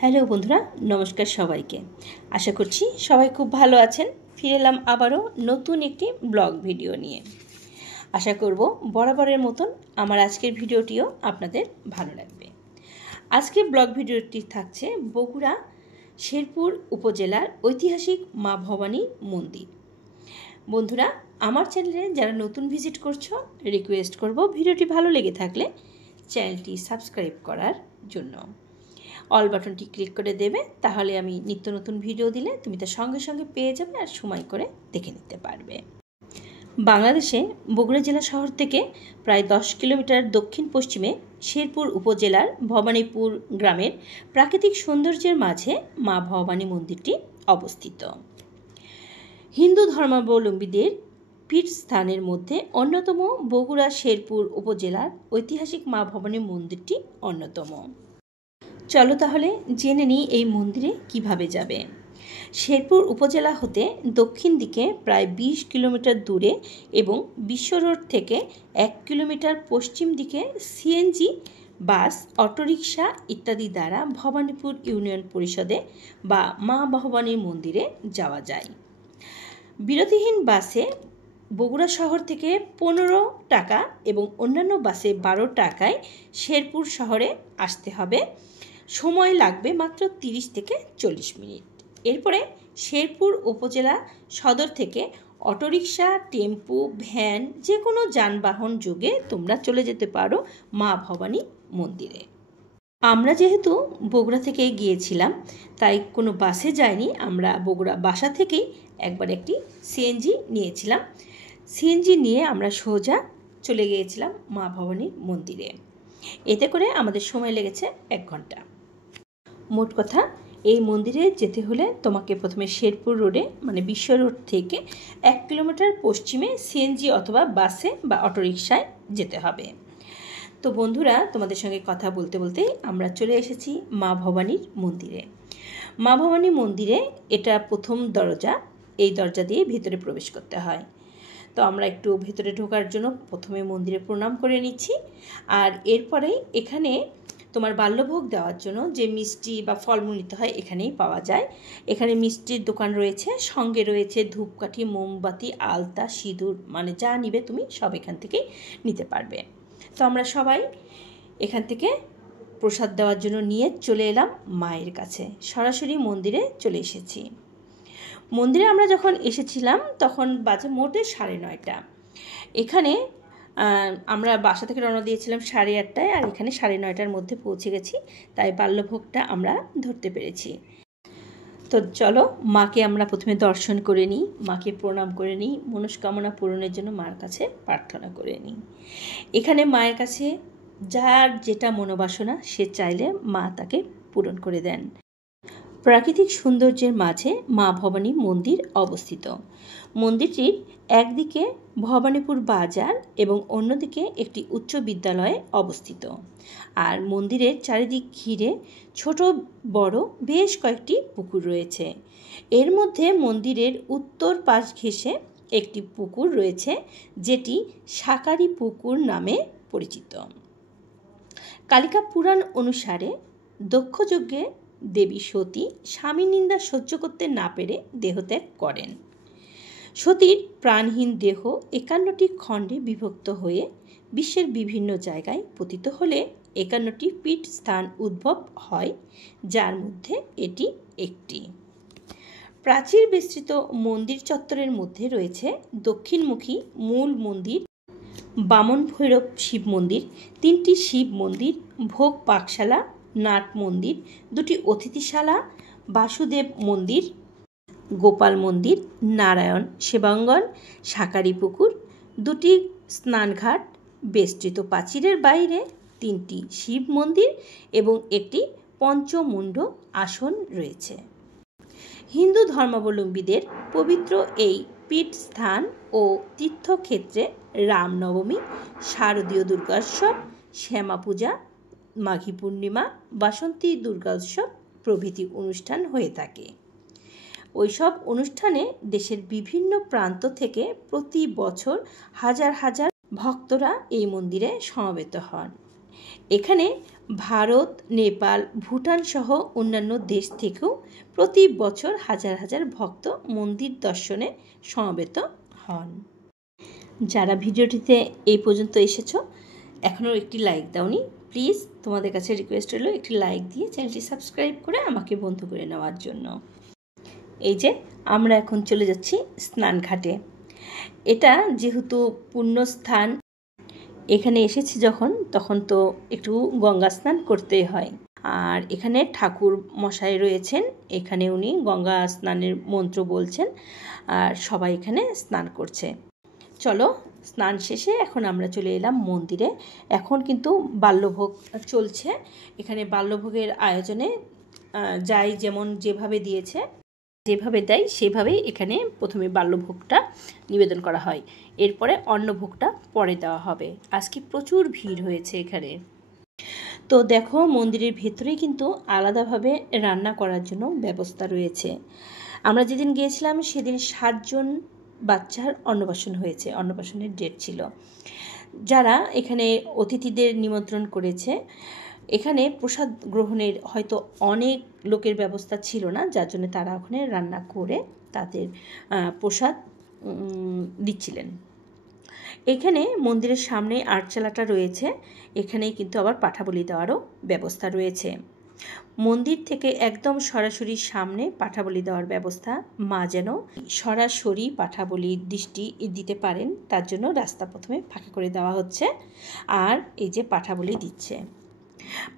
Hello বন্ধুরা, নমস্কার সবাইকে। আশা করছি সবাই খুব ভালো আছেন। ফিরে এলাম আবারও নতুন একটি ব্লগ ভিডিও নিয়ে। আশা করব বরাবরের মতন আমার আজকের ভিডিওটিও আপনাদের ভালো লাগবে। আজকের ব্লগ ভিডিওটি থাকছে বগুড়া শেরপুর উপজেলার ঐতিহাসিক মা ভবানী মন্দির। বন্ধুরা, আমার চ্যানেলে যারা নতুন ভিজিট করছো, রিকোয়েস্ট করব ভিডিওটি ভালো লেগে থাকলে চ্যানেলটি সাবস্ক্রাইব করার জন্য অল বাটনটি ক্লিক করে দেবে। তাহলে আমি নিত্য নতুন ভিডিও দিলে তুমি তার সঙ্গে সঙ্গে পেয়ে যাবে আর সময় করে দেখে নিতে পারবে। বাংলাদেশে বগুড়া জেলা শহর থেকে প্রায় 10 কিলোমিটার দক্ষিণ পশ্চিমে শেরপুর উপজেলার ভবানীপুর গ্রামের প্রাকৃতিক সৌন্দর্যের মাঝে মা ভবানী মন্দিরটি অবস্থিত। হিন্দু ধর্মাবলম্বীদের পীঠস্থানের মধ্যে অন্যতম বগুড়া শেরপুর উপজেলার ঐতিহাসিক মা ভবানী মন্দিরটি অন্যতম। চলো তাহলে জেনে নিই এই মন্দিরে কিভাবে যাবে। শেরপুর উপজেলা হতে দক্ষিণ দিকে প্রায় 20 কিলোমিটার দূরে এবং বিশ্ব রোড থেকে 1 কিলোমিটার পশ্চিম দিকে সিএনজি, বাস, অটোরিকশা ইত্যাদি দ্বারা ভবানীপুর ইউনিয়ন পরিষদে বা মা ভবানীর মন্দিরে যাওয়া যায়। বিরতিহীন বাসে বগুড়া শহর থেকে 15 টাকা এবং অন্যান্য বাসে 12 টাকায় শেরপুর শহরে আসতে হবে। সময় লাগবে মাত্র 30 থেকে 40 মিনিট। এরপরে শেরপুর উপজেলা সদর থেকে অটোরিকশা, টেম্পু, ভ্যান যে কোনো যানবাহন যোগে তোমরা চলে যেতে পারো মা ভবানী মন্দিরে। আমরা যেহেতু বগুড়া থেকে গিয়েছিলাম তাই কোনো বাসে যাইনি, আমরা বগুড়া বাসা থেকেই একবার একটি সিএনজি নিয়েছিলাম। সিএনজি নিয়ে আমরা সোজা চলে গিয়েছিলাম মা ভবানীর মন্দিরে। এতে করে আমাদের সময় লেগেছে 1 ঘন্টা। মোট কথা, এই মন্দিরে যেতে হলে তোমাকে প্রথমে শেরপুর রোডে মানে বিশ্ব রোড থেকে 1 কিলোমিটার পশ্চিমে সিএনজি অথবা বাসে বা অটোরিকশায় যেতে হবে। তো বন্ধুরা, তোমাদের সঙ্গে কথা বলতে বলতেই আমরা চলে এসেছি মা ভবানীর মন্দিরে। মা ভবানী মন্দিরে এটা প্রথম দরজা, এই দরজা দিয়ে ভিতরে প্রবেশ করতে হয়। তো আমরা একটু ভেতরে ঢোকার জন্য প্রথমে মন্দিরে প্রণাম করে নিচ্ছি। আর এরপরে এখানে তোমার বাল্যভোগ দেওয়ার জন্য যে মিষ্টি বা ফলমূল নিতে হয় এখানেই পাওয়া যায়। এখানে মিষ্টির দোকান রয়েছে, সঙ্গে রয়েছে ধূপকাঠি, মোমবাতি, আলতা, সিঁদুর, মানে যা নিবে তুমি সব এখান থেকেই নিতে পারবে। তো আমরা সবাই এখান থেকে প্রসাদ দেওয়ার জন্য নিয়ে চলে এলাম মায়ের কাছে। সরাসরি মন্দিরে চলে এসেছি। মন্দিরে আমরা যখন এসেছিলাম তখন বাজে মোটে 9:30। এখানে আমরা বাসা থেকে রওনা দিয়েছিলাম 8:30 আর এখানে 9:30টার মধ্যে পৌঁছে গেছি, তাই বাল্যভোগটা আমরা ধরতে পেরেছি। তো চলো মাকে আমরা প্রথমে দর্শন করে নিই, মাকে প্রণাম করে নিই, মনস্কামনা পূরণের জন্য মার কাছে প্রার্থনা করে নিই। এখানে মায়ের কাছে যার যেটা মনোবাসনা সে চাইলে মা তাকে পূরণ করে দেন। প্রাকৃতিক সৌন্দর্যের মাঝে মা ভবানী মন্দির অবস্থিত। মন্দিরটির একদিকে ভবানীপুর বাজার এবং অন্যদিকে একটি উচ্চ বিদ্যালয় অবস্থিত। আর মন্দিরের চারিদিক ঘিরে ছোট বড় বেশ কয়েকটি পুকুর রয়েছে। এর মধ্যে মন্দিরের উত্তর পাশ ঘেঁষে একটি পুকুর রয়েছে, যেটি সাকারি পুকুর নামে পরিচিত। কালিকা পুরাণ অনুসারে দক্ষযজ্ঞে দেবী সতী স্বামীর নিন্দা সহ্য করতে না পেরে দেহত্যাগ করেন। সতীর প্রাণহীন দেহ 51টি খণ্ডে বিভক্ত হয়ে বিশ্বের বিভিন্ন জায়গায় পতিত হলে 51টি পীঠ স্থান উদ্ভব হয়, যার মধ্যে এটি একটি। প্রাচীর বিস্তৃত মন্দির চত্বরের মধ্যে রয়েছে দক্ষিণমুখী মূল মন্দির, বামন ভৈরব শিব মন্দির, 3টি শিব মন্দির, ভোগ পাকশালা, নাট মন্দির, 2টি অতিথিশালা, বাসুদেব মন্দির, গোপাল মন্দির, নারায়ণ সেবাঙ্গন, সাকারি পুকুর, 2টি স্নানঘাট, বেষ্টিত প্রাচীরের বাইরে 3টি শিব মন্দির এবং একটি পঞ্চমুণ্ড আসন রয়েছে। হিন্দু ধর্মাবলম্বীদের পবিত্র এই পীঠস্থান ও তীর্থক্ষেত্রে রামনবমী, শারদীয় দুর্গোৎসব, শ্যামা পূজা, মাঘী পূর্ণিমা, বাসন্তী দুর্গোৎসব প্রভৃতি অনুষ্ঠান হয়ে থাকে। ওইসব অনুষ্ঠানে দেশের বিভিন্ন প্রান্ত থেকে প্রতি বছর হাজার হাজার ভক্তরা এই মন্দিরে সমবেত হন। এখানে ভারত, নেপাল, ভুটান সহ অন্যান্য দেশ থেকেও প্রতি বছর হাজার হাজার ভক্ত মন্দির দর্শনে সমবেত হন। যারা ভিডিওটিতে এই পর্যন্ত এসেছো এখনও একটি লাইক দাওনি, প্লিজ তোমাদের কাছে রিকোয়েস্ট হলো একটি লাইক দিয়ে চ্যানেলটি সাবস্ক্রাইব করে আমাকে বন্ধু করে নেওয়ার জন্য। এই যে আমরা এখন চলে যাচ্ছি স্নানঘাটে। এটা যেহেতু পুণ্যস্থান, এখানে এসেছি যখন তখন তো একটু গঙ্গা স্নান করতেই হয়। আর এখানে ঠাকুর মশাই রয়েছেন, এখানে উনি গঙ্গা স্নানের মন্ত্র বলছেন আর সবাই এখানে স্নান করছে। চলো, স্নান শেষে এখন আমরা চলে এলাম মন্দিরে। এখন কিন্তু বাল্যভোগ চলছে। এখানে বাল্যভোগের আয়োজনে যাই যেমন যেভাবে দিয়েছে, যেভাবে দেয় সেভাবেই এখানে প্রথমে বাল্যভোগটা নিবেদন করা হয়, এরপরে অন্নভোগটা পরে দেওয়া হবে। আজকে প্রচুর ভিড় হয়েছে এখানে। তো দেখো, মন্দিরের ভেতরেই কিন্তু আলাদাভাবে রান্না করার জন্য ব্যবস্থা রয়েছে। আমরা যেদিন গিয়েছিলাম সেদিন 7 জন বাচ্চার অন্নপ্রাশন হয়েছে, অন্নপ্রাশনের ডেট ছিল। যারা এখানে অতিথিদের নিমন্ত্রণ করেছে, এখানে প্রসাদ গ্রহণের হয়তো অনেক লোকের ব্যবস্থা ছিল না, যার জন্য তারা ওখানে রান্না করে তাদের প্রসাদ দিচ্ছিলেন। এখানে মন্দিরের সামনে আটচালাটা রয়েছে, এখানেই কিন্তু আবার পাঠাবলি দেওয়ারও ব্যবস্থা রয়েছে। মন্দির থেকে একদম সরাসরি সামনে পাঠাবলি দেওয়ার ব্যবস্থা। মা যেন সরাসরি পাঠাবলির দৃষ্টি দিতে পারেন তার জন্য রাস্তা প্রথমে ফাঁকা করে দেওয়া হচ্ছে। আর এই যে পাঠাবলি দিচ্ছে,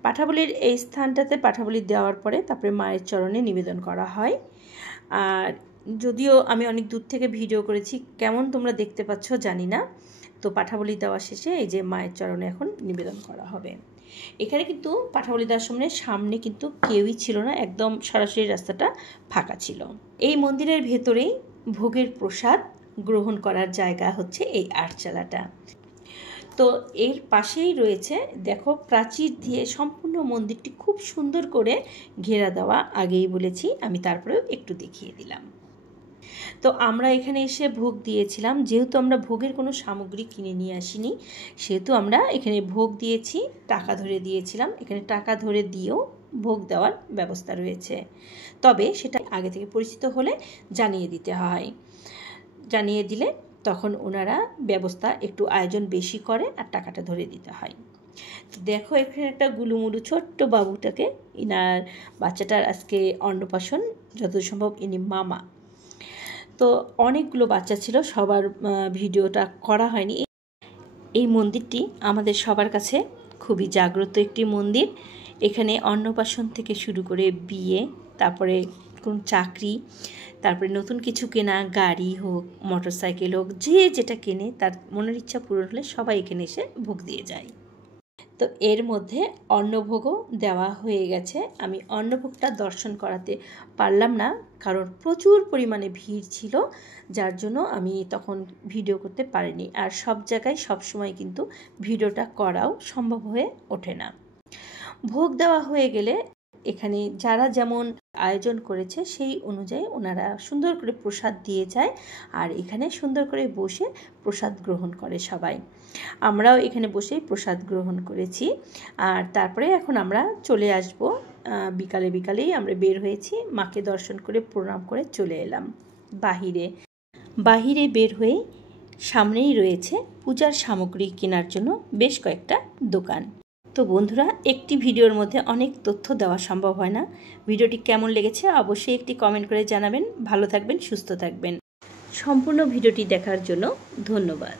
পাঠাবলির এই স্থানটাতে পাঠাবলি দেওয়ার পরে তারপরে মায়ের চরণে নিবেদন করা হয়। আর যদিও আমি অনেক দূর থেকে ভিডিও করেছি, কেমন তোমরা দেখতে পাচ্ছ জানি না। তো পাঠাবলি দেওয়া শেষে এই যে মায়ের চরণে এখন নিবেদন করা হবে। এখানে কিন্তু পাঠাবলি দেওয়ার সামনে কিন্তু কেউই ছিল না, একদম সরাসরি রাস্তাটা ফাঁকা ছিল। এই মন্দিরের ভেতরেই ভোগের প্রসাদ গ্রহণ করার জায়গা হচ্ছে এই আটচালাটা। তো এর পাশেই রয়েছে, দেখো, প্রাচীর দিয়ে সম্পূর্ণ মন্দিরটি খুব সুন্দর করে ঘেরা দেওয়া। আগেই বলেছি, আমি তারপরেও একটু দেখিয়ে দিলাম। তো আমরা এখানে এসে ভোগ দিয়েছিলাম। যেহেতু আমরা ভোগের কোনো সামগ্রী কিনে নিয়ে আসিনি, সেহেতু আমরা এখানে ভোগ দিয়েছি, টাকা ধরে দিয়েছিলাম। এখানে টাকা ধরে দিয়েও ভোগ দেওয়ার ব্যবস্থা রয়েছে, তবে সেটা আগে থেকে পরিচিত হলে জানিয়ে দিতে হয়। জানিয়ে দিলে তখন ওনারা ব্যবস্থা একটু আয়োজন বেশি করে আর টাকাটা ধরে দিতে হয়। দেখো, এখানে একটা গুলুমুলু ছোট্ট বাবুটাকে, ইনার বাচ্চাটার আজকে অন্নপ্রাশন, যতদূর সম্ভব ইনি মামা। তো অনেকগুলো বাচ্চা ছিল, সবার ভিডিওটা করা হয়নি। এই মন্দিরটি আমাদের সবার কাছে খুবই জাগ্রত একটি মন্দির। এখানে অন্নপ্রাশন থেকে শুরু করে বিয়ে, তারপরে কোনো চাকরি, তারপরে নতুন কিছু কেনা, গাড়ি হোক, মোটরসাইকেল হোক, যে যেটা কেনে তার মনের ইচ্ছা পূরণ হলে সবাই এখানে এসে ভোগ দিয়ে যায়। তো এর মধ্যে অন্নভোগও দেওয়া হয়ে গেছে। আমি অন্নভোগটা দর্শন করাতে পারলাম না, কারণ প্রচুর পরিমাণে ভিড় ছিল, যার জন্য আমি তখন ভিডিও করতে পারিনি। আর সব জায়গায় সবসময় কিন্তু ভিডিওটা করাও সম্ভব হয়ে ওঠে না। ভোগ দেওয়া হয়ে গেলে এখানে যারা যেমন আয়োজন করেছে সেই অনুযায়ী ওনারা সুন্দর করে প্রসাদ দিয়ে যায়, আর এখানে সুন্দর করে বসে প্রসাদ গ্রহণ করে সবাই। আমরাও এখানে বসেই প্রসাদ গ্রহণ করেছি। আর তারপরে এখন আমরা চলে আসব, বিকালেই আমরা বের হয়েছি, মাকে দর্শন করে প্রণাম করে চলে এলাম বাহিরে বের হয়ে সামনেই রয়েছে পূজার সামগ্রী কেনার জন্য বেশ কয়েকটা দোকান। তো বন্ধুরা, একটি ভিডিওর মধ্যে অনেক তথ্য দেওয়া সম্ভব হয় না। ভিডিওটি কেমন লেগেছে অবশ্যই একটি কমেন্ট করে জানাবেন। ভালো থাকবেন, সুস্থ থাকবেন। সম্পূর্ণ ভিডিওটি দেখার জন্য ধন্যবাদ।